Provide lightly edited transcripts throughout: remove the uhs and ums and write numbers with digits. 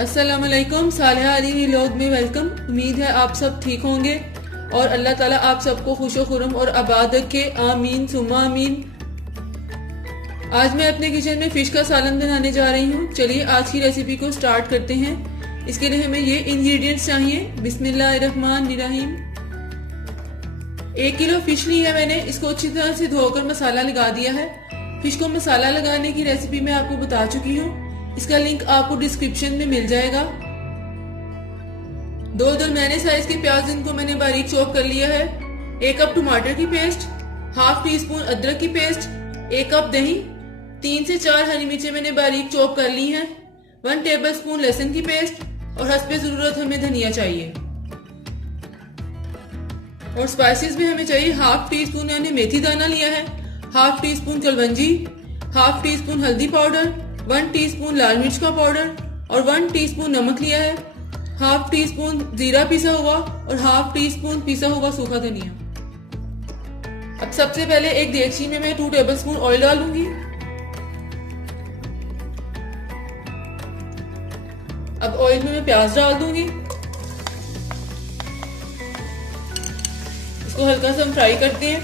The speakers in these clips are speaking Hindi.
अस्सलाम वालेकुम। सालिहा अली व्लॉग में वेलकम। उम्मीद है आप सब ठीक होंगे और अल्लाह ताला आप सबको खुशो खुरम और आबाद रखे। आमीन सुम्मा आमीन। आज मैं अपने किचन में फिश का सालन बनाने जा रही हूँ। चलिए आज की रेसिपी को स्टार्ट करते हैं। इसके लिए हमें ये इंग्रेडिएंट्स चाहिए। बिस्मिल्लाहिर्रहमानिर्रहीम। 1 किलो फिश ली है मैंने। इसको अच्छी तरह से धोकर मसाला लगा दिया है। फिश को मसाला लगाने की रेसिपी मैं आपको बता चुकी हूँ। इसका लिंक आपको डिस्क्रिप्शन में मिल जाएगा। 2 दरमियाने साइज के प्याज इनको मैंने बारीक चॉप कर लिया है। 1 कप टमाटर की पेस्ट, हाफ टी स्पून अदरक की पेस्ट, 1 कप दही, 3 से 4 हरी मिर्चें मैंने बारीक चॉप कर ली हैं, 1 टेबल स्पून लहसुन की पेस्ट और हस्बे जरूरत हमें धनिया चाहिए। और स्पाइसेस में हमें चाहिए हाफ टी स्पून यानी मेथी दाना लिया है, half tea spoon kalonji, half tea spoon हल्दी पाउडर, 1 टीस्पून लाल मिर्च का पाउडर और 1 टीस्पून नमक लिया है, हाफ टी स्पून जीरा पिसा हुआ और हाफ टी स्पून पिसा हुआ सूखा धनिया। अब सबसे पहले एक देगची में मैं 2 टेबलस्पून ऑयल डालूंगी। अब ऑयल में मैं प्याज डाल दूंगी। इसको हल्का सा हम फ्राई करते हैं।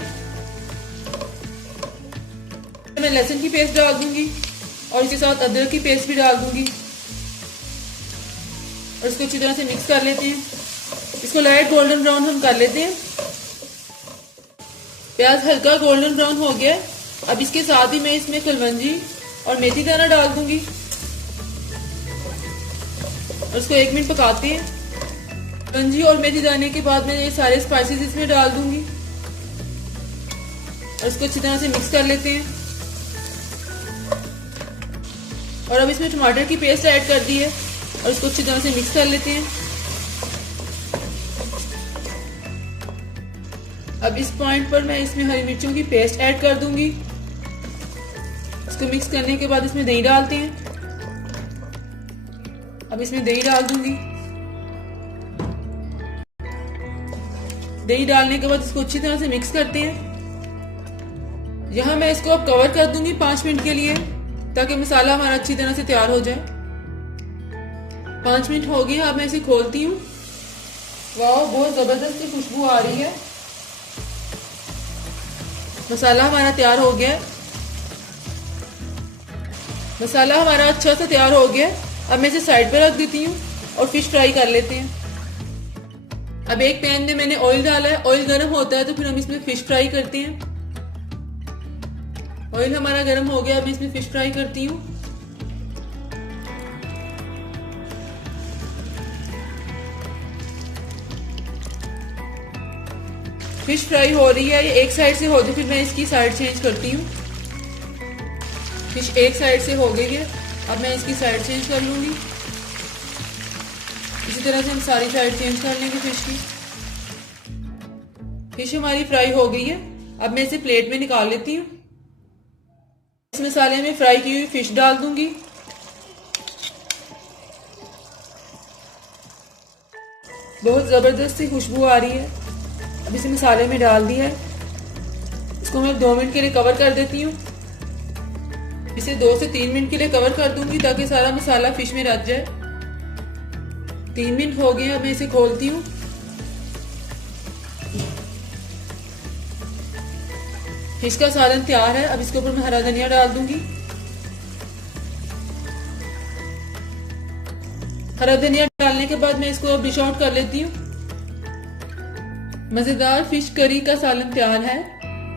मैं लहसुन की पेस्ट डाल दूंगी और इसके साथ अदरक की पेस्ट भी डाल दूंगी और इसको अच्छी तरह से मिक्स कर लेते हैं। इसको लाइट गोल्डन ब्राउन हम कर लेते हैं। प्याज हल्का गोल्डन ब्राउन हो गया। अब इसके साथ ही मैं इसमें कलवंजी और मेथी दाना डाल दूंगी और इसको 1 मिनट पकाते हैं। कलवंजी और मेथी दाने के बाद मैं ये सारे स्पाइसेस इसमें डाल दूंगी और इसको अच्छी तरह से मिक्स कर लेते हैं। और अब इसमें टमाटर की पेस्ट ऐड कर दी है और इसको अच्छी तरह से मिक्स कर लेते हैं। अब इस पॉइंट पर मैं इसमें हरी मिर्चों की पेस्ट ऐड कर दूंगी। इसको मिक्स करने के बाद इसमें दही डालते हैं। अब इसमें दही डाल दूंगी। दही डालने के बाद इसको अच्छी तरह से मिक्स करते हैं। यहां मैं इसको अब कवर कर दूंगी 5 मिनट के लिए ताकि मसाला हमारा अच्छी तरह से तैयार हो जाए। 5 मिनट हो गए। अब मैं इसे खोलती हूँ। वाह, बहुत जबरदस्त खुशबू आ रही है। मसाला हमारा तैयार हो गया है। मसाला हमारा अच्छा सा तैयार हो गया है। अब मैं इसे साइड पे रख देती हूँ और फिश फ्राई कर लेते हैं। अब एक पैन में मैंने ऑयल डाला है। ऑयल गर्म होता है तो फिर हम इसमें फिश फ्राई करते हैं। ऑयल हमारा गर्म हो गया। अब मैं इसमें फिश फ्राई करती हूँ। फिश फ्राई हो रही है। ये एक साइड से हो गई, फिर मैं इसकी साइड चेंज करती हूँ। फिश एक साइड से हो गई है। अब मैं इसकी साइड चेंज कर लूंगी। इसी तरह से हम सारी साइड चेंज कर लेंगे फिश की। फिश हमारी फ्राई हो गई है। अब मैं इसे प्लेट में निकाल लेती हूँ। इस मसाले में फ्राई की हुई फिश डाल दूंगी। बहुत जबरदस्त सी खुशबू आ रही है। अब इसे मसाले में डाल दिया है। इसको मैं 2 मिनट के लिए कवर कर देती हूँ। इसे 2 से 3 मिनट के लिए कवर कर दूंगी ताकि सारा मसाला फिश में रच जाए। 3 मिनट हो गए। अब मैं इसे खोलती हूँ। फिश का सालन तैयार है। अब इसके ऊपर मैं हरा धनिया डाल दूंगी। हरा धनिया डालने के बाद मैं इसको डिश आउट कर लेती हूँ। मजेदार फिश करी का सालन तैयार है।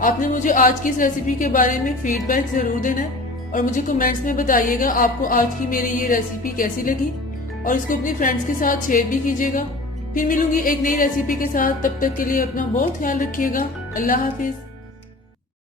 आपने मुझे आज की इस रेसिपी के बारे में फीडबैक जरूर देना है और मुझे कमेंट्स में बताइएगा आपको आज की मेरी ये रेसिपी कैसी लगी और इसको अपने फ्रेंड्स के साथ शेयर भी कीजिएगा। फिर मिलूंगी एक नई रेसिपी के साथ। तब तक के लिए अपना बहुत ख्याल रखिएगा। अल्लाह हाफिज।